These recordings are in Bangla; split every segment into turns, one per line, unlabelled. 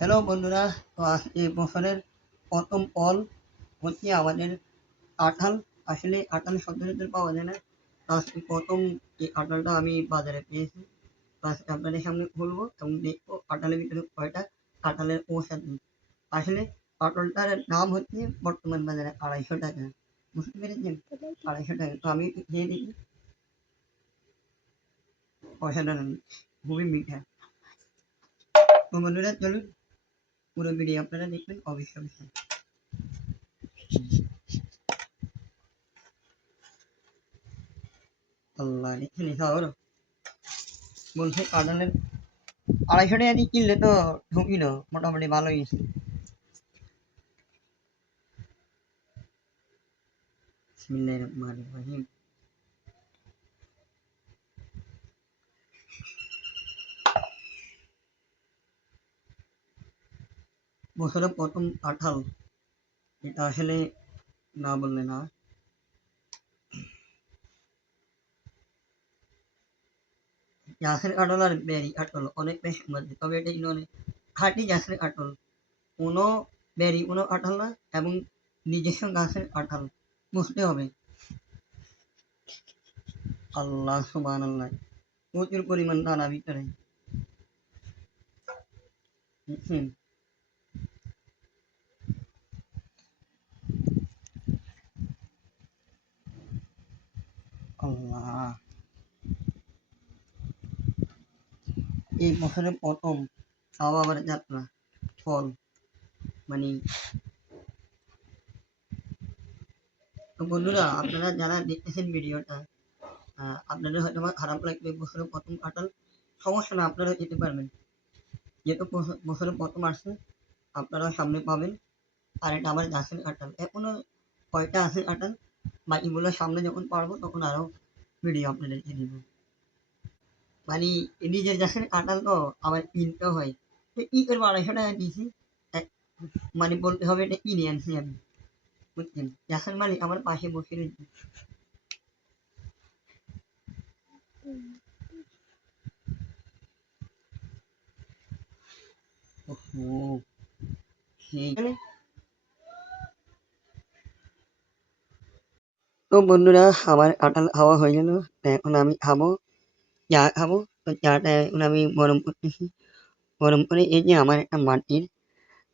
হ্যালো বন্ধুরা। তো এই বছরের প্রথম ফল হচ্ছে আমাদের কাঁঠাল আসলে কাঁঠাল সব পাওয়া যায় না। আজকে প্রথম এই কাঁঠালটা আমি বাজারে পেয়েছি। আজকে আপনাদের সামনে খুলবো এবং দেখব কাঁঠালের ভিতরে কয়টা কাঁঠালের ঔষধ আসলে কাঁঠালটার দাম হচ্ছে বর্তমান বাজারে আড়াইশো টাকা। বুঝতে পেরেছেন? আড়াইশো টাকা। তো আমি খেয়ে দেখি অসাধারণ খুবই মিঠা। তো বন্ধুরা, চলুন। পুরো ভিডিও আপনারা দেখবেন অবশ্যই অবশ্যই আল্লাহ আড়াইশো টাকা দিয়ে কিনলে তো ঢুকি না, মোটামুটি ভালোই বছরের প্রথম কাঁঠাল। এটা আসলে না বললে না। গাছের কাঁঠাল আর কাঁঠাল অনেক মধ্যে তবে এটা গাছের কাঁঠাল। কোনো বেরি, কোনো কাঁঠাল না এবং নিজস্ব গাছের কাঁঠাল। বুঝতে হবে। আল্লাহ সুবান আল্লাহ প্রচুর পরিমাণ দানা ভিতরে। হুম আল্লাহ এই বছরের প্রথম তাও যাত্রা ফল মানে তো বন্ধুরা, আপনারা যারা দেখতেছেন ভিডিওটা আপনাদের হয়তো বা খারাপ লাগবে বছরের প্রথম কাটাল সমস্যা না, আপনারা যেতে পারবেন। যেহেতু বছর- বছরের প্রথম আসছে, আপনারা সামনে পাবেন। আর এটা আমার গাছের কাটাল এখনও কয়টা আছে কাটাল বাকিগুলো সামনে যখন পারব, তখন আরও ভিডিও আপনাদেরকে দিব। মানে নিজের কাঁঠাল তো আবার কিনতে হয়। তো কি করব আড়াইশো টাকা দিয়েছি মানে বলতে হবে এটা কিনে আনছি আমি। বুঝছেন? গাছের মালিক আমার পাশে বসে রয়েছে। সেই তো বন্ধুরা আমার কাঁঠাল খাওয়া হয়ে গেল। এখন আমি খাব। চা খাব। তো চাটা এখন আমি গরম করতেছি গরম করে এই যে আমার একটা মাটির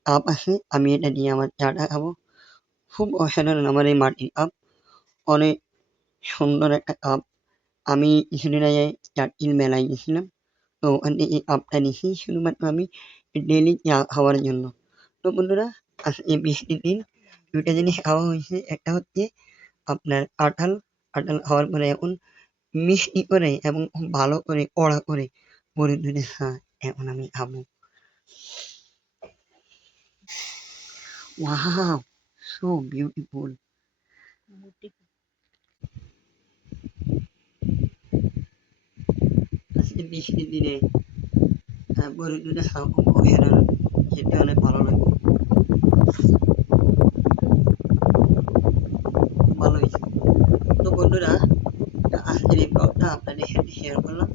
কাপ আছে, আমি এটা দিয়ে আমার চাটা খাব। খুব অসাধারণ আমার এই মাটির কাপ অনেক সুন্দর একটা কাপ আমি কিছুদিন আগে চাটির মেলায় গেছিলাম। তো ওখান থেকে এই কাপটা নিয়েছি, শুধুমাত্র আমি ডেলি চা খাওয়ার জন্য। তো বন্ধুরা আজকে বৃষ্টির দিন দুইটা জিনিস খাওয়া হয়েছে। একটা হচ্ছে আপনার কাঁঠাল। কাঁঠাল খাওয়ার পরে এখন মিষ্টি করে এবং ভালো করে কড়া করে গরুর দুধের চা এখন আমি খাব। ওয়াও সো বিউটিফুল আজকে বৃষ্টির দিনে আহ, গরুর দুধের খুব খেতে অনেক ভালো লাগে ভালো হয়েছে তো বন্ধুরা ব্লগটা আপনাদের করলাম